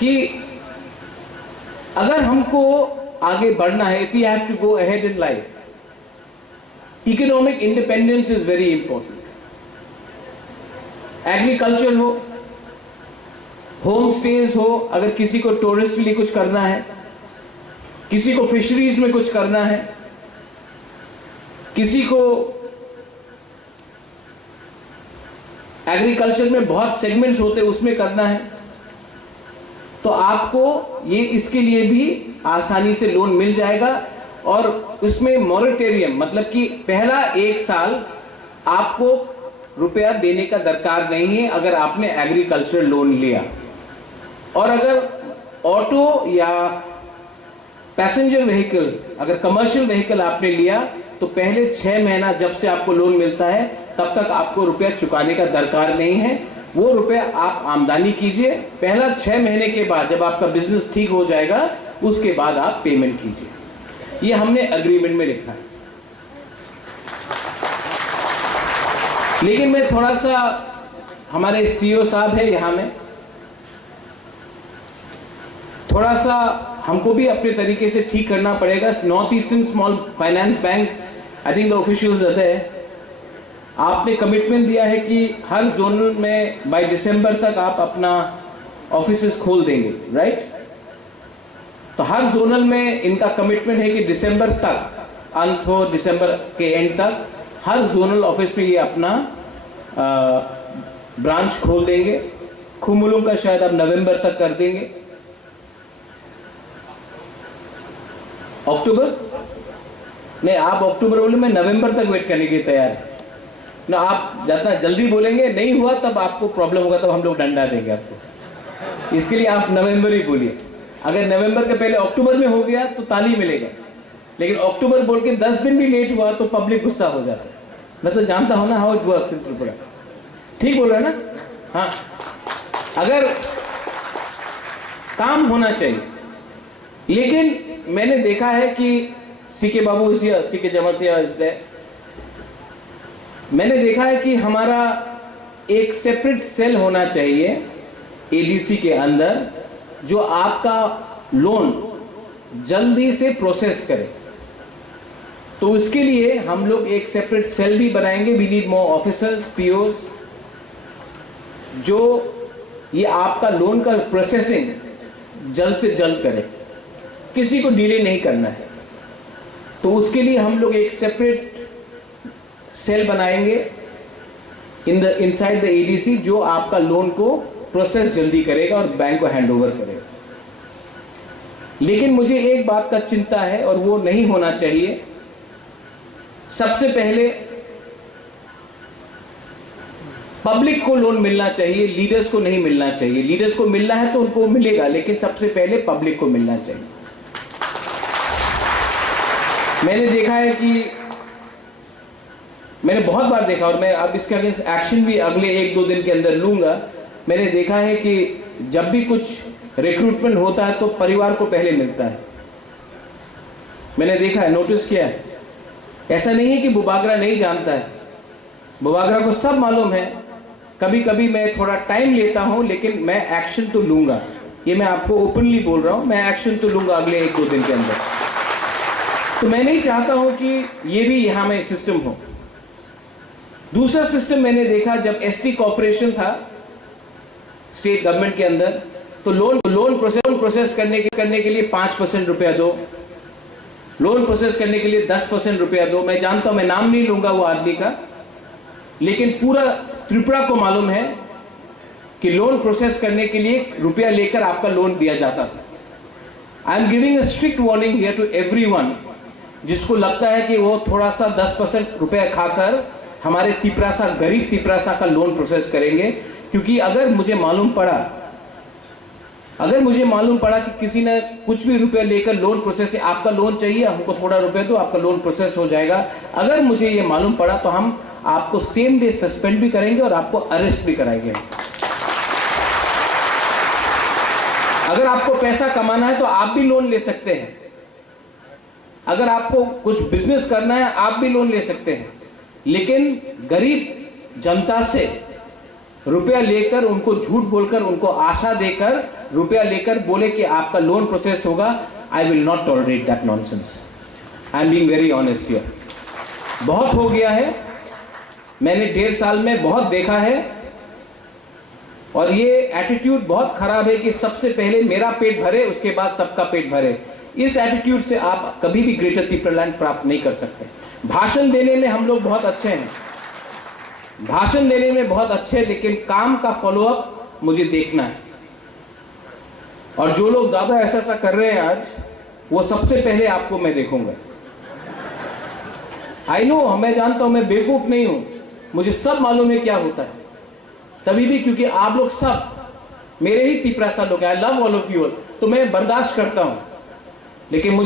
कि अगर हमको आगे बढ़ना है, if we have to go ahead in life, economic independence is very important. Agriculture हो, होम स्टेज हो, अगर किसी को टूरिस्ट के लिए कुछ करना है, किसी को फिशरीज में कुछ करना है, किसी को एग्रीकल्चर में बहुत सेगमेंट्स होते हैं उसमें करना है, तो आपको ये इसके लिए भी आसानी से लोन मिल जाएगा। और उसमें मॉरेटोरियम मतलब कि पहला 1 साल आपको रुपया देने का दरकार नहीं है अगर आपने एग्रीकल्चर लोन लिया। और अगर ऑटो या पैसेंजर व्हीकल, अगर कमर्शियल व्हीकल आपने लिया तो पहले 6 महीना जब से आपको लोन मिलता है तब तक आपको रुपया चुकाने का दरकार नहीं है। वो रुपया आप आमदनी कीजिए, पहला 6 महीने के बाद जब आपका बिजनेस ठीक हो जाएगा उसके बाद आप पेमेंट कीजिए। ये हमने एग्रीमेंट में लिखा है। लेकिन मैं थोड़ा सा, हमारे सीईओ साहब है यहां में, थोड़ा सा हमको भी अपने तरीके से ठीक करना पड़ेगा। North Eastern Small Finance Bank, I think the officials are there, आपने कमिटमेंट दिया है कि हर जोन में बाय दिसंबर तक आप अपना ऑफिसेस खोल देंगे, राइट? तो हर जोनल में इनका कमिटमेंट है कि दिसंबर तक, अंत हो दिसंबर के एंड तक, हर जोनल ऑफिस में ये अपना ब्रांच खोल देंगे। खुमुलुम का शायद आप नवंबर तक कर देंगे। अक्टूबर नहीं, आप अक्टूबर बोले, मैं नवंबर तक वेट करने के तैयार है ना। आप जितना जल्दी बोलेंगे नहीं हुआ तब आपको प्रॉब्लम होगा, तब हम लोग डंडा देंगे आपको। इसके लिए आप नवंबर ही बोलिए। अगर नवंबर के पहले अक्टूबर में हो गया तो ताली मिलेगा, लेकिन अक्टूबर बोल के 10 दिन भी लेट हुआ तो पब्लिक गुस्सा हो जाता है। मैं तो जानता हूं ना how it works in Tripura. ठीक बोल रहा है ना? हाँ, अगर काम होना चाहिए। लेकिन मैंने देखा है कि सीके बाबू सीके जमतिया, मैंने देखा है कि हमारा एक सेपरेट सेल होना चाहिए एडीसी के अंदर जो आपका लोन जल्दी से प्रोसेस करे। तो उसके लिए हम लोग एक सेपरेट सेल भी बनाएंगे। We need more officers, POs, जो ये आपका लोन का प्रोसेसिंग जल्द से जल्द करे, किसी को डिले नहीं करना है। तो उसके लिए हम लोग एक सेपरेट सेल बनाएंगे इनसाइड द एडीसी जो आपका लोन को प्रोसेस जल्दी करेगा और बैंक को हैंडओवर करेगा। लेकिन मुझे एक बात का चिंता है और वो नहीं होना चाहिए। सबसे पहले पब्लिक को लोन मिलना चाहिए, लीडर्स को नहीं मिलना चाहिए। लीडर्स को मिलना है तो उनको मिलेगा, लेकिन सबसे पहले पब्लिक को मिलना चाहिए। मैंने देखा है कि मैंने बहुत बार देखा, और मैं अब इसके अगेंस्ट एक्शन भी अगले 1-2 दिन के अंदर लूंगा। मैंने देखा है कि जब भी कुछ रिक्रूटमेंट होता है तो परिवार को पहले मिलता है। मैंने देखा है, नोटिस किया है। ऐसा नहीं है कि बुबागरा नहीं जानता है, बुबागरा को सब मालूम है। कभी कभी मैं थोड़ा टाइम लेता हूं, लेकिन मैं एक्शन तो लूंगा। ये मैं आपको ओपनली बोल रहा हूं, मैं एक्शन तो लूंगा अगले 1-2 दिन के अंदर। तो मैं नहीं चाहता हूं कि ये भी यहां में सिस्टम हो। दूसरा सिस्टम मैंने देखा, जब एसटी कॉर्पोरेशन था स्टेट गवर्नमेंट के अंदर, तो लोन प्रोसेस करने के लिए 5% रुपया दो, लोन प्रोसेस करने के लिए 10% रुपया दो। मैं जानता हूं, मैं नाम नहीं लूंगा वो आदमी का, लेकिन पूरा त्रिपुरा को मालूम है कि लोन प्रोसेस करने के लिए रुपया लेकर आपका लोन दिया जाता था। I am giving a strict warning here to everyone जिसको लगता है कि वो थोड़ा सा 10% रुपया खाकर हमारे तिपरासा, गरीब तिपरासा का लोन प्रोसेस करेंगे। क्योंकि अगर मुझे मालूम पड़ा कि किसी ने कुछ भी रुपया लेकर लोन प्रोसेस से, आपका लोन चाहिए, हमको थोड़ा रुपया दो, आपका लोन प्रोसेस हो जाएगा, अगर मुझे ये मालूम पड़ा तो हम आपको सेम डे सस्पेंड भी करेंगे और आपको अरेस्ट भी कराएंगे। अगर आपको पैसा कमाना है तो आप भी लोन ले सकते हैं। अगर आपको कुछ बिजनेस करना है आप भी लोन ले सकते हैं। लेकिन गरीब जनता से रुपया लेकर, उनको झूठ बोलकर, उनको आशा देकर, रुपया लेकर बोले कि आपका लोन प्रोसेस होगा, I will not tolerate that nonsense. I am being very honest here. बहुत हो गया है, मैंने 1.5 साल में बहुत देखा है, और ये एटीट्यूड बहुत खराब है कि सबसे पहले मेरा पेट भरे, उसके बाद सबका पेट भरे। इस एटीट्यूड से आप कभी भी ग्रेटर तिपरलैंड प्राप्त नहीं कर सकते। भाषण देने में हम लोग बहुत अच्छे हैं, भाषण देने में बहुत अच्छे, लेकिन काम का फॉलोअप मुझे देखना है। और जो लोग ज्यादा ऐसा कर रहे हैं आज, वो सबसे पहले आपको मैं देखूंगा। आई नो, मैं जानता हूं, मैं बेवकूफ नहीं हूं, मुझे सब मालूम है क्या होता है। तभी भी क्योंकि आप लोग सब मेरे ही तिपरासा लोग हैं, I love all of you, तो मैं बर्दाश्त करता हूं, लेकिन मुझे